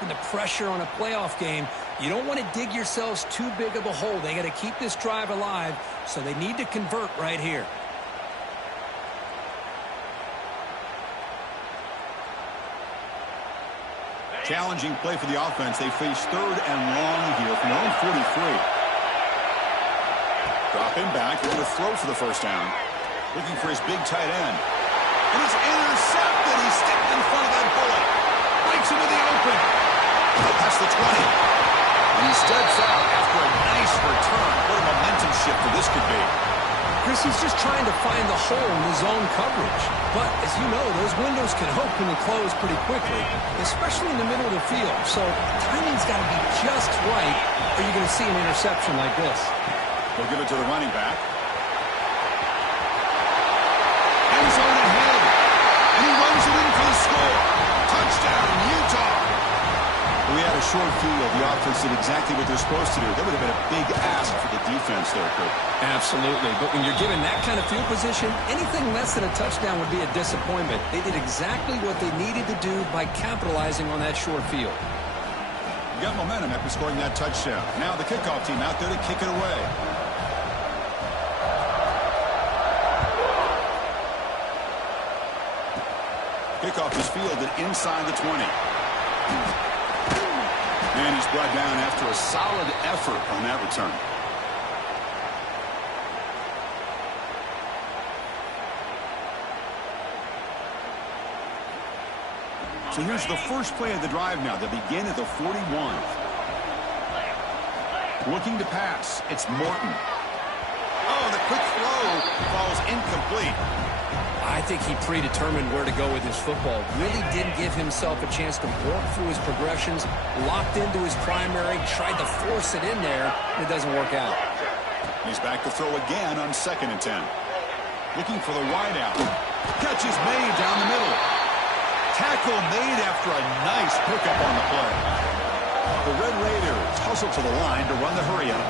and the pressure on a playoff game, you don't want to dig yourselves too big of a hole. They got to keep this drive alive, so they need to convert right here. Challenging play for the offense. They face 3rd and long here from their own 43. Drop him back. They're going to throw for the first down. Looking for his big tight end. And it's intercepted. He stepped in front of that bullet. Breaks into the open. That's the 20. And he's steadfast after a nice return. What a momentum shifter this could be. Chris, he's just trying to find the hole in his zone coverage. But, as you know, those windows can open and close pretty quickly, especially in the middle of the field. So, timing's got to be just right, or you're going to see an interception like this. They'll give it to the running back. End zone ahead. And he runs it in for the score. Touchdown, Utah. We had a short field. The offense did exactly what they're supposed to do. That would have been a big ask for the defense there, Kurt. Absolutely. But when you're given that kind of field position, anything less than a touchdown would be a disappointment. They did exactly what they needed to do by capitalizing on that short field. You got momentum after scoring that touchdown. Now the kickoff team out there to kick it away. Kickoff is fielded inside the 20. And he's brought down after a solid effort on that return. So here's the first play of the drive now. They begin at the 41. Looking to pass. It's Morton. Oh, the quick throw falls incomplete. I think he predetermined where to go with his football. Really didn't give himself a chance to work through his progressions, locked into his primary, tried to force it in there, and it doesn't work out. He's back to throw again on 2nd and 10. Looking for the wideout. Catch is made down the middle. Tackle made after a nice pickup on the play. The Red Raiders hustle to the line to run the hurry-up.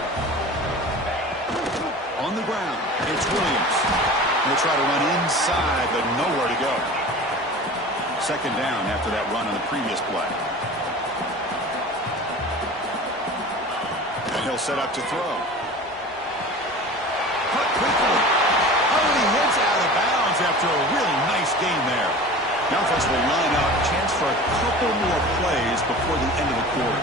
On the ground, it's Williams. He'll try to run inside, but nowhere to go. 2nd down after that run on the previous play. And he'll set up to throw. Cut quickly. Oh, and he hits out of bounds after a really nice gain there. The offense will line up. Chance for a couple more plays before the end of the quarter.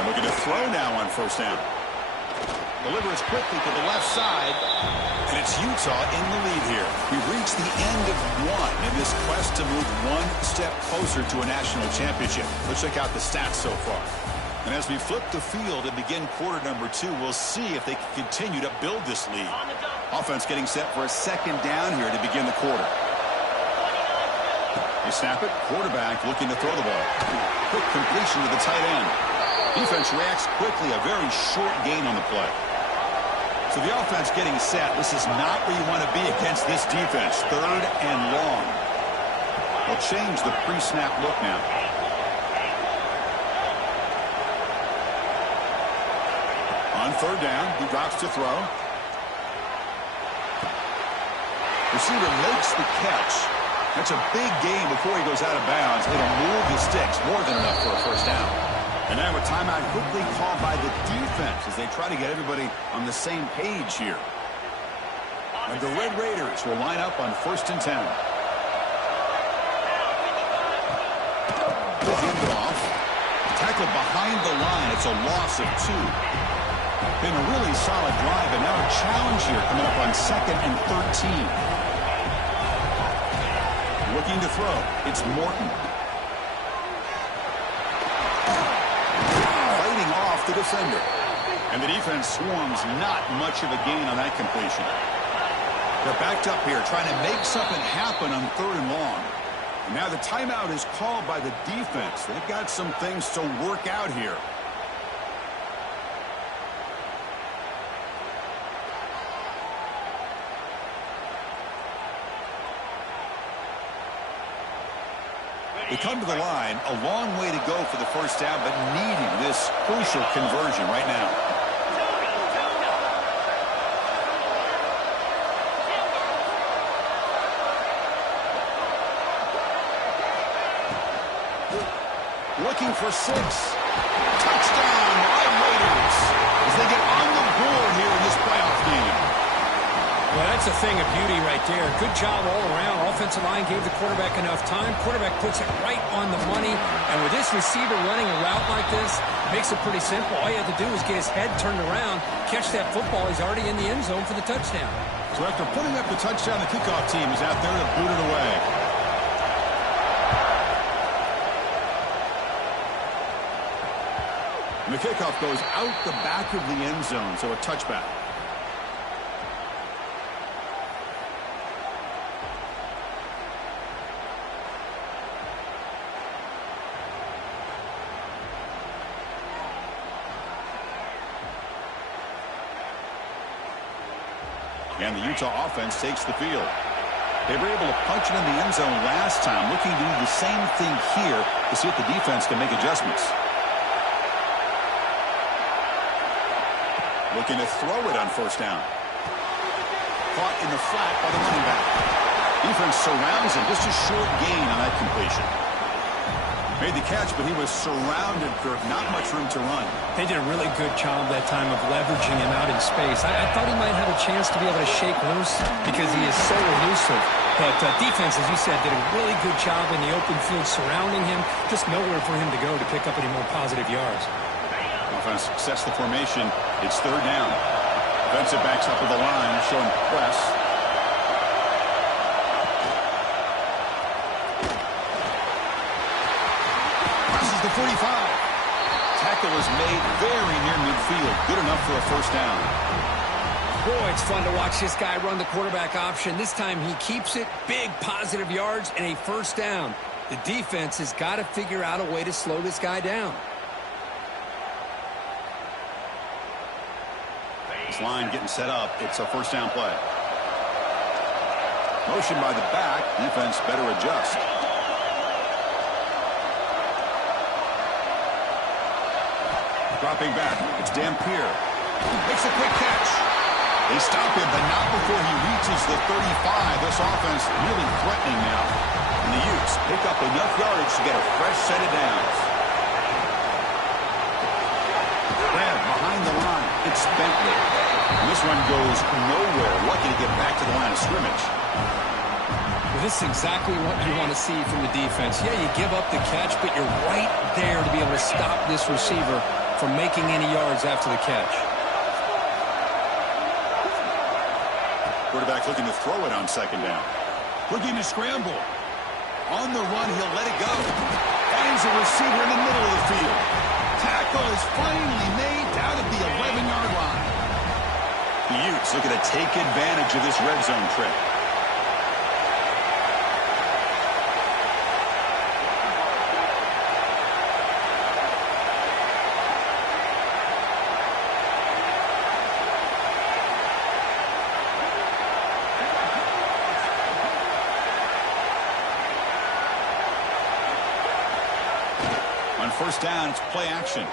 And looking to throw now on 1st down. Delivers quickly to the left side. And it's Utah in the lead here. We've reached the end of one in this quest to move one step closer to a national championship. Let's check out the stats so far. And as we flip the field and begin quarter number 2, we'll see if they can continue to build this lead. Offense getting set for a 2nd down here to begin the quarter. They snap it. Quarterback looking to throw the ball. Quick completion to the tight end. Defense reacts quickly. A very short gain on the play. So the offense getting set. This is not where you want to be against this defense. 3rd and long. They'll change the pre-snap look now. On 3rd down, he drops to throw. Receiver makes the catch. That's a big gain before he goes out of bounds. It'll move the sticks, more than enough for a 1st down. And now a timeout quickly called by the defense as they try to get everybody on the same page here. And the Red Raiders will line up on 1st and 10. Hand off. Tackled behind the line. It's a loss of 2. Been a really solid drive, and now a challenge here coming up on 2nd and 13. Looking to throw. It's Morton. Fighting off the defender. And the defense swarms not much of a gain on that completion. They're backed up here trying to make something happen on 3rd and long. And now the timeout is called by the defense. They've got some things to work out here. They come to the line, a long way to go for the 1st down, but needing this crucial conversion right now. Looking for 6. Touchdown, Red Raiders, as they get on the board here in this playoff game. Well, that's a thing of beauty right there. Good job all around. Offensive line gave the quarterback enough time. Quarterback puts it right on the money. And with this receiver running a route like this, makes it pretty simple. All you have to do is get his head turned around, catch that football. He's already in the end zone for the touchdown. So after putting up the touchdown, the kickoff team is out there to boot it away. And the kickoff goes out the back of the end zone, so a touchback. And the Utah offense takes the field. They were able to punch it in the end zone last time, looking to do the same thing here to see if the defense can make adjustments. Looking to throw it on first down. Caught in the flat by the running back. Defense surrounds him. Just a short gain on that completion. Made the catch, but he was surrounded for not much room to run. They did a really good job that time of leveraging him out in space. I thought he might have a chance to be able to shake loose because he is so elusive. But defense, as you said, did a really good job in the open field surrounding him. Just nowhere for him to go to pick up any more positive yards. Offense sets the formation. It's third down. Defensive backs up with the line, showing press. Crosses the 45. Tackle is made very near midfield. Good enough for a first down. Boy, it's fun to watch this guy run the quarterback option. This time he keeps it. Big positive yards and a first down. The defense has got to figure out a way to slow this guy down. This line getting set up. It's a first down play. Motion by the back. Defense better adjust. Dropping back. It's Dampier. Makes a quick catch. They stop him, but not before he reaches the 35. This offense really threatening now. And the Utes pick up enough yardage to get a fresh set of downs. Grab behind the line. It's Bentley. And this one goes nowhere. Lucky to get back to the line of scrimmage. Well, this is exactly what you want to see from the defense. Yeah, you give up the catch, but you're right there to be able to stop this receiver from making any yards after the catch. Quarterback looking to throw it on second down. Looking to scramble. On the run, he'll let it go. Finds a receiver in the middle of the field. Tackle is finally made down at the 11-yard line. The Utes looking to take advantage of this red zone trip. On first down, it's play action.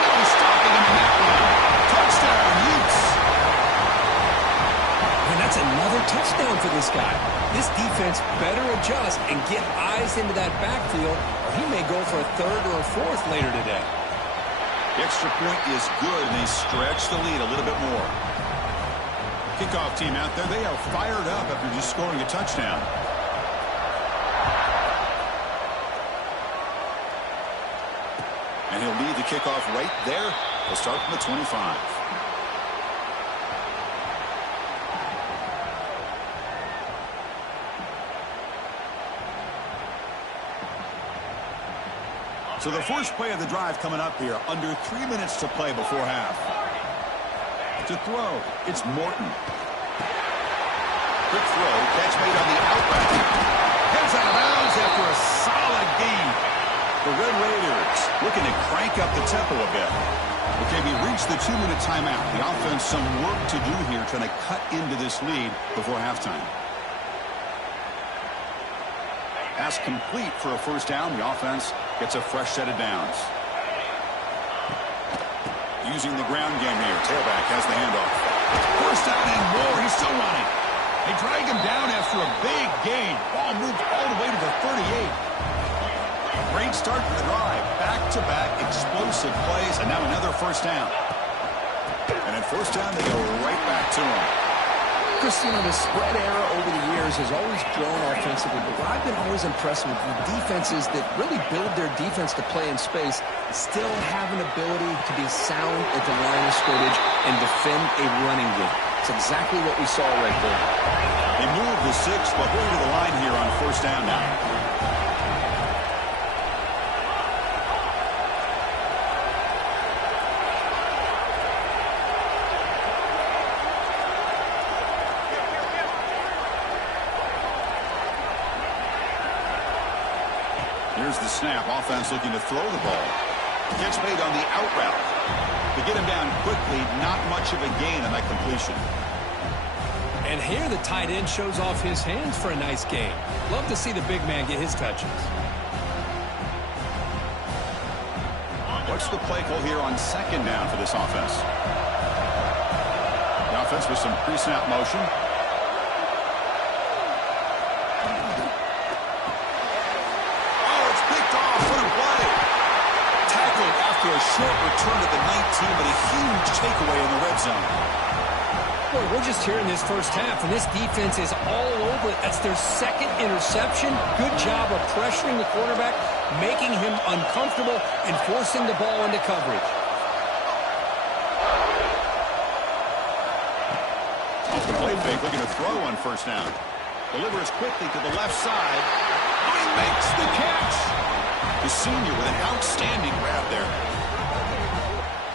No stopping him in that one. Touchdown, Utes. And that's another touchdown for this guy. This defense better adjust and get eyes into that backfield, or he may go for a third or a fourth later today. The extra point is good, and they stretch the lead a little bit more. Kickoff team out there, they are fired up after just scoring a touchdown. And he'll lead the kickoff right there. He'll start from the 25. So the first play of the drive coming up here. Under 3 minutes to play before half. To throw, it's Morton. Quick throw, catch made on the out route. Heads out of bounds after a solid game. The Red Raiders looking to crank up the tempo a bit. Okay, we reached the 2-minute timeout. The offense some work to do here trying to cut into this lead before halftime. Pass complete for a first down. The offense gets a fresh set of downs. Using the ground game here. Tailback has the handoff. First down and more. He's still running. They drag him down after a big gain. Ball moved all the way to the 38. A great start to the drive. Back-to-back explosive plays, and now another first down. And at first down, they go right back to him. Chris, you know, the spread era over the years has always grown offensively, but what I've been always impressed with the defenses that really build their defense to play in space still have an ability to be sound at the line of scrimmage and defend a running game. It's exactly what we saw right there. They move the 6, but going to the line here on first down now. Here's the snap. Offense looking to throw the ball. Gets made on the out route. To get him down quickly, not much of a gain on that completion. And here the tight end shows off his hands for a nice gain. Love to see the big man get his touches. What's the play call here on second down for this offense? The offense with some pre-snap motion. After a short return to the 19, but a huge takeaway in the red zone. Boy, we're just here in this first half, and this defense is all over it. That's their second interception. Good job of pressuring the quarterback, making him uncomfortable, and forcing the ball into coverage. Off the play fake, looking to throw on first down. Delivers quickly to the left side. Oh, he makes the catch. The senior with an outstanding grab there.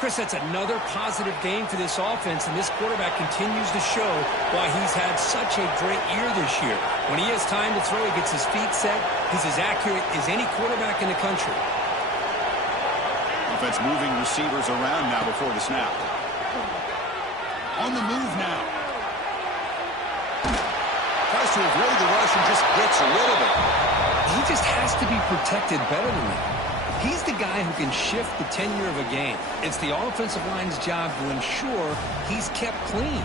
Chris, that's another positive game for this offense, and this quarterback continues to show why he's had such a great year this year. When he has time to throw, he gets his feet set. He's as accurate as any quarterback in the country. Offense moving receivers around now before the snap. On the move now. Tries to avoid the rush and just gets rid of it. He just has to be protected better than that. He's the guy who can shift the tenure of a game. It's the offensive line's job to ensure he's kept clean.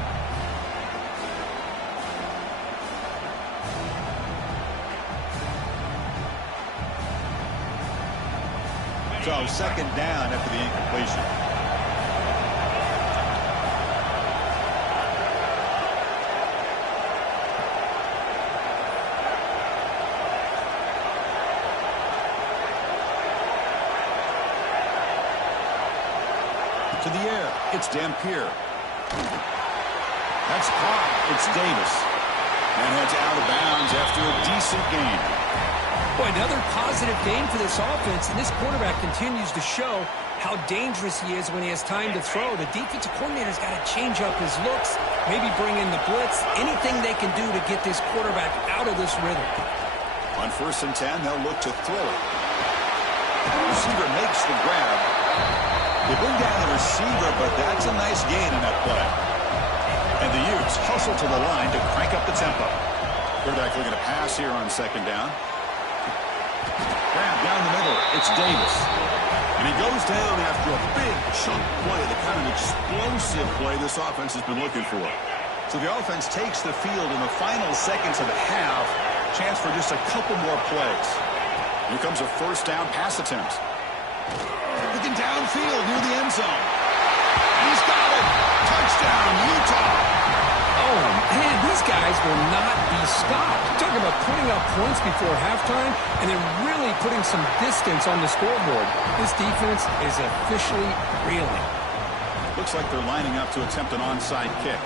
So second down after the incompletion. To the air, it's Dampier. That's caught. It's Davis. And heads out of bounds after a decent gain. Boy, another positive game for this offense, and this quarterback continues to show how dangerous he is when he has time to throw. The defensive coordinator's got to change up his looks, maybe bring in the blitz, anything they can do to get this quarterback out of this rhythm. On 1st and 10, they'll look to throw it. The receiver makes the grab. They bring down the receiver, but that's a nice gain in that play. And the Utes hustle to the line to crank up the tempo. Quarterback looking to pass here on second down. Grab down the middle. It's Davis. And he goes down after a big chunk play, the kind of explosive play this offense has been looking for. So the offense takes the field in the final seconds of the half. Chance for just a couple more plays. Here comes a first down pass attempt. Looking downfield near the end zone. He's got it. Touchdown, Utah. Oh, man, these guys will not be stopped. Talk about putting up points before halftime and then really putting some distance on the scoreboard. This defense is officially reeling. Looks like they're lining up to attempt an onside kick.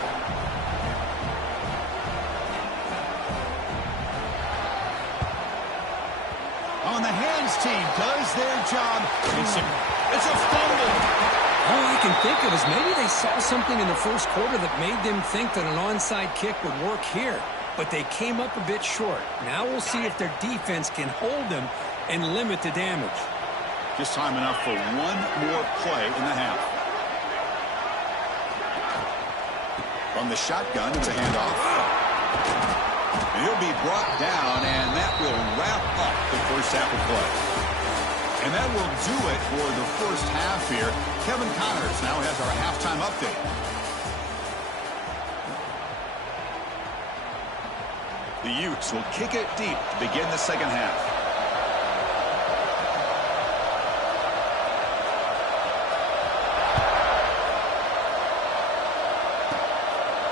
On the hands team does their job. It's a fumble. All I can think of is maybe they saw something in the first quarter that made them think that an onside kick would work here. But they came up a bit short. Now we'll see if their defense can hold them and limit the damage. Just time enough for one more play in the half. From the shotgun, it's a handoff. And he'll be brought down, and that will wrap up the first half of play. And that will do it for the first half here. Kevin Connors now has our halftime update. The Utes will kick it deep to begin the second half.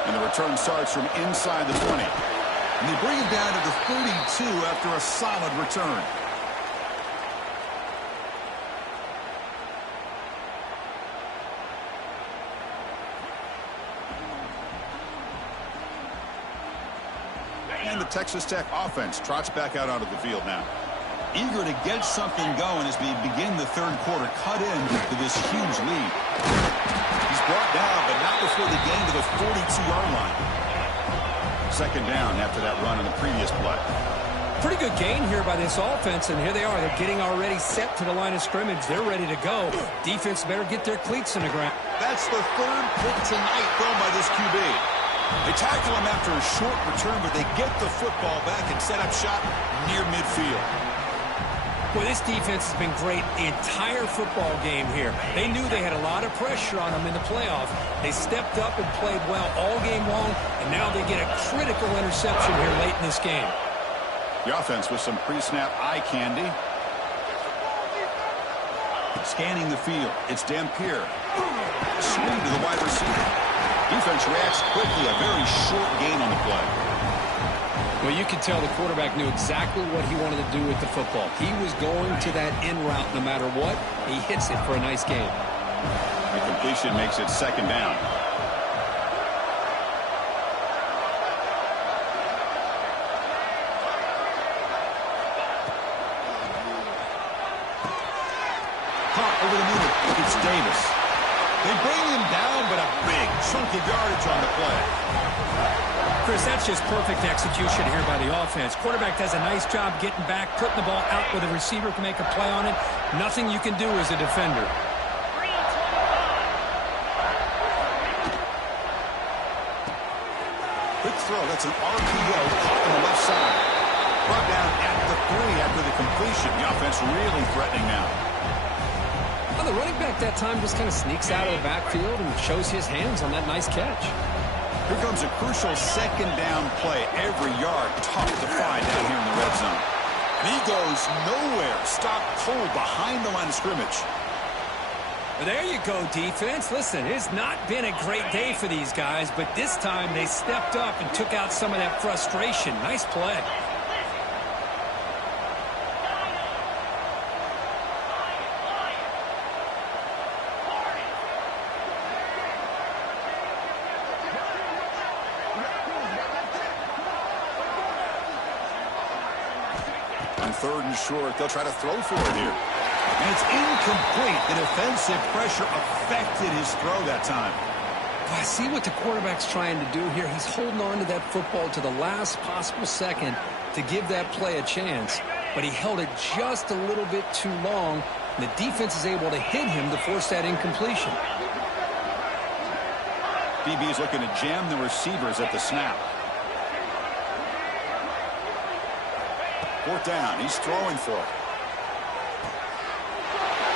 And the return starts from inside the 20. And they bring it down to the 32 after a solid return. And the Texas Tech offense trots back out onto the field now. Eager to get something going as we begin the third quarter. Cut in to this huge lead. He's brought down, but not before the gain to the 42-yard line. Second down after that run in the previous play. Pretty good gain here by this offense, and here they are. They're getting already set to the line of scrimmage. They're ready to go. Defense better get their cleats in the ground. That's the third pick tonight thrown by this QB. They tackle him after a short return, but they get the football back and set up shop near midfield. Boy, this defense has been great the entire football game here. They knew they had a lot of pressure on them in the playoff. They stepped up and played well all game long, and now they get a critical interception here late in this game. The offense with some pre-snap eye candy. Scanning the field. It's Dampier. Swing to the wide receiver. Defense reacts quickly. A very short gain on the play. Well, you can tell the quarterback knew exactly what he wanted to do with the football. He was going to that in route no matter what. He hits it for a nice gain. The completion makes it second down. Caught over the middle. It's Davis. They bring him down, but a big chunk of yardage on the play. Chris, that's just perfect execution here by the offense. Quarterback does a nice job getting back, putting the ball out where the receiver can make a play on it. Nothing you can do as a defender. Quick throw. That's an RPO caught on the left side. Brought down at the 3 after the completion. The offense really threatening now. Well, the running back that time just kind of sneaks out of the backfield and shows his hands on that nice catch. Here comes a crucial second down play. Every yard tough to find down here in the red zone. And he goes nowhere. Stopped cold behind the line of scrimmage. Well, there you go, defense. Listen, it's not been a great day for these guys, but this time they stepped up and took out some of that frustration. Nice play. Third and short. They'll try to throw for it here. And it's incomplete. The defensive pressure affected his throw that time. Well, I see what the quarterback's trying to do here. He's holding on to that football to the last possible second to give that play a chance. But he held it just a little bit too long. And the defense is able to hit him to force that incompletion. DB is looking to jam the receivers at the snap. Fourth down. He's throwing for it.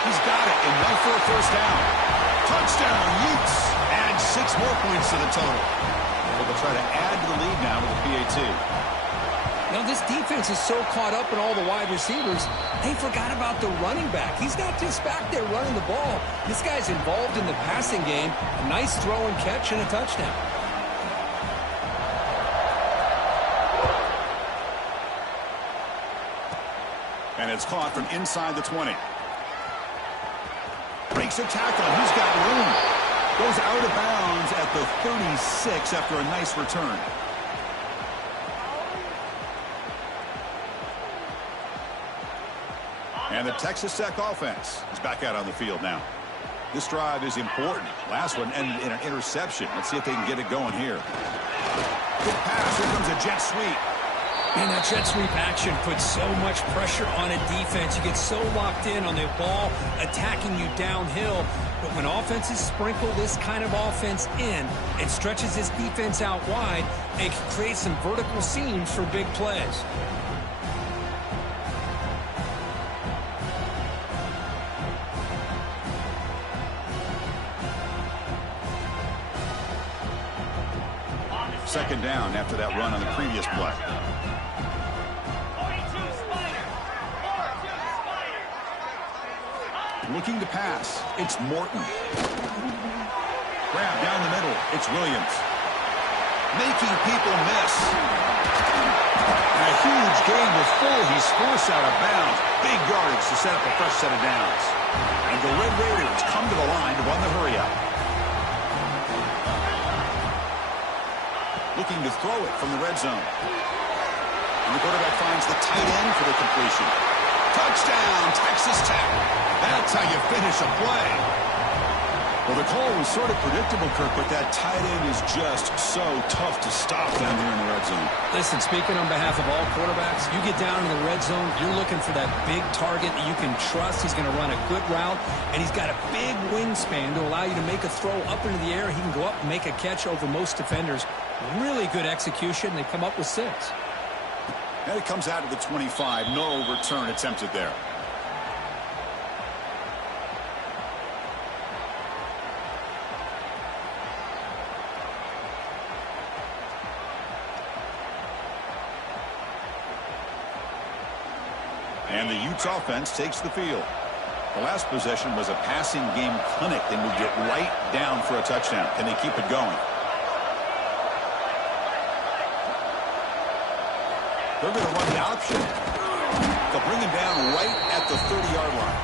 He's got it. Enough for a first down. Touchdown, Utes. Add 6 more points to the total. They'll try to add to the lead now with the PAT. Now, this defense is so caught up in all the wide receivers, they forgot about the running back. He's not just back there running the ball. This guy's involved in the passing game. A nice throw and catch and a touchdown. And it's caught from inside the 20. Breaks a tackle. He's got room. Goes out of bounds at the 36 after a nice return. And the Texas Tech offense is back out on the field now. This drive is important. Last one ended in an interception. Let's see if they can get it going here. Good pass. Here comes a jet sweep. Man, that jet sweep action puts so much pressure on a defense. You get so locked in on the ball attacking you downhill. But when offenses sprinkle this kind of offense in, it stretches this defense out wide and can create some vertical seams for big plays. second down after that run on the previous play. Looking to pass. It's Morton. Grab down the middle. It's Williams. Making people miss. And a huge gain before he's forced out of bounds. Big yardage to set up a fresh set of downs. And the Red Raiders come to the line to run the hurry up. Looking to throw it from the red zone. And the quarterback finds the tight end for the completion. Touchdown, Texas Tech. That's how you finish a play. Well, the call was sort of predictable, Kirk, but that tight end is just so tough to stop down here in the red zone. Listen, speaking on behalf of all quarterbacks, you get down in the red zone, you're looking for that big target that you can trust. He's going to run a good route, and he's got a big wingspan to allow you to make a throw up into the air. He can go up and make a catch over most defenders. Really good execution. They come up with 6. And it comes out to the 25. No return attempted there. And the Utes offense takes the field. The last possession was a passing game clinic. They moved it right down for a touchdown. Can they keep it going? They're going to run the option. They'll bring him down right at the 30-yard line.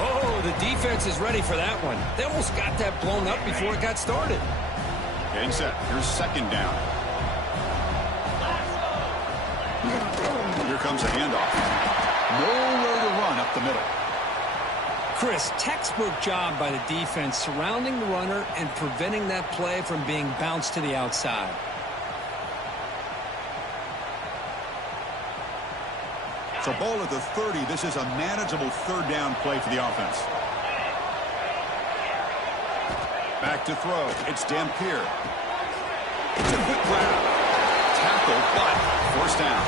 Oh, the defense is ready for that one. They almost got that blown up before it got started. Getting set. Here's second down. Here comes a handoff. Nowhere to run up the middle. Chris, textbook job by the defense surrounding the runner and preventing that play from being bounced to the outside. So ball at the 30. This is a manageable third down play for the offense. Back to throw. It's Dampier. It's a good grab. Tackle, but forced down.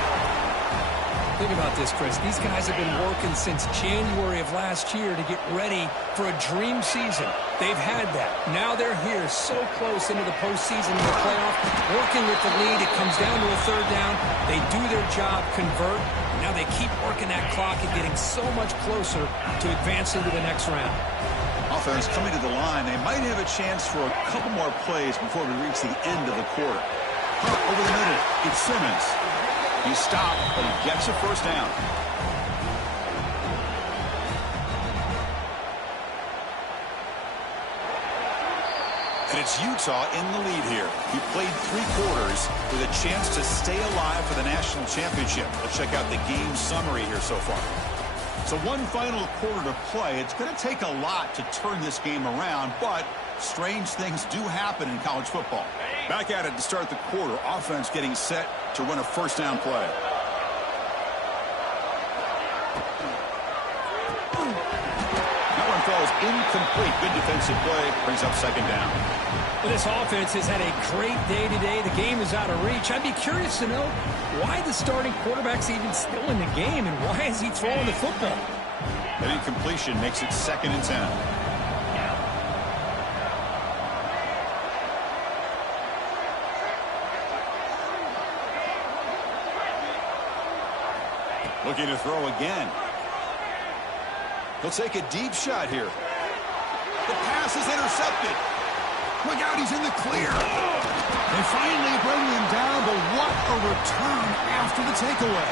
Think about this, Chris. These guys have been working since January of last year to get ready for a dream season. They've had that. Now they're here so close into the postseason and the playoff, working with the lead. It comes down to a third down. They do their job, convert. Now they keep working that clock and getting so much closer to advancing to the next round. Offense coming to the line. They might have a chance for a couple more plays before we reach the end of the quarter. Over the middle, it's Simmons. He stopped, but he gets a first down. And it's Utah in the lead here. He played 3 quarters with a chance to stay alive for the national championship. Let's check out the game summary here so far. So one final quarter to play. It's going to take a lot to turn this game around, but strange things do happen in college football. Back at it to start the quarter. Offense getting set to run a first down play. That one falls incomplete. Good defensive play. Brings up second down. Well, this offense has had a great day today. The game is out of reach. I'd be curious to know why the starting quarterback's even still in the game and why is he throwing the football? That incompletion makes it 2nd and 10. Looking to throw again. He'll take a deep shot here. The pass is intercepted. Look out, he's in the clear. They finally bring him down, but what a return after the takeaway.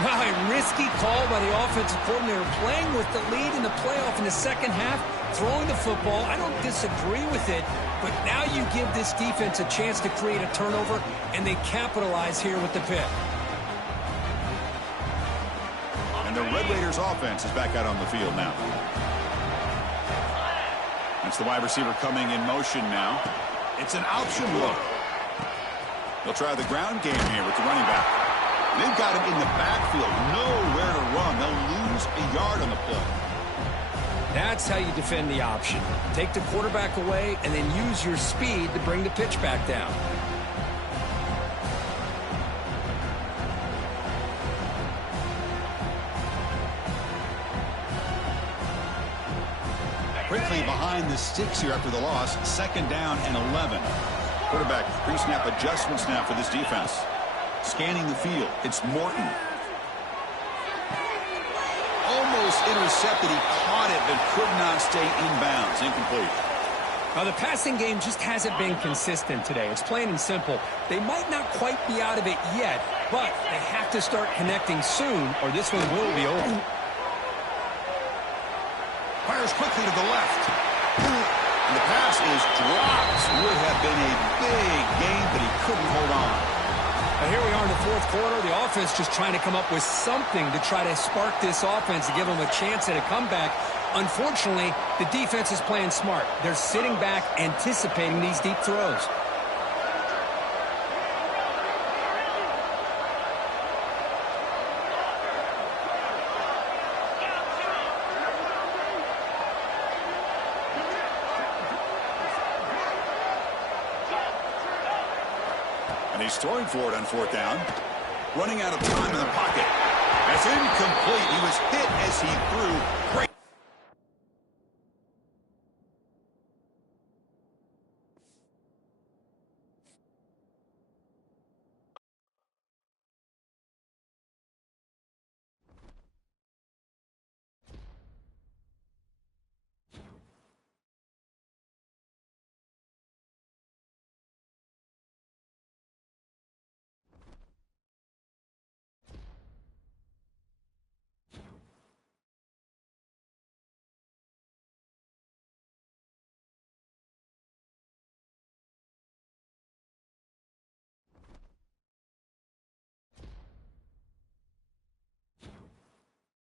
Wow, a risky call by the offensive coordinator, playing with the lead in the playoff in the second half, throwing the football. I don't disagree with it, but now you give this defense a chance to create a turnover, and they capitalize here with the pick. And the Red Raiders offense is back out on the field now. That's the wide receiver coming in motion now. It's an option look. They'll try the ground game here with the running back. They've got him in the backfield, nowhere to run. They'll lose a yard on the play. That's how you defend the option. Take the quarterback away and then use your speed to bring the pitch back down. Quickly behind the sticks here after the loss. 2nd down and 11. Quarterback pre-snap adjustments now for this defense. Scanning the field. It's Morton. Almost intercepted. He caught it, but could not stay inbounds. Incomplete. Now, the passing game just hasn't been consistent today. It's plain and simple. They might not quite be out of it yet, but they have to start connecting soon, or this one will be over. Fires quickly to the left. And the pass is dropped. Would have been a big gain, but he couldn't hold on. Now here we are in the fourth quarter. The offense just trying to come up with something to try to spark this offense to give them a chance at a comeback. Unfortunately, the defense is playing smart. They're sitting back, anticipating these deep throws. And he's throwing for it on fourth down. Running out of time in the pocket. That's incomplete. He was hit as he threw. Great.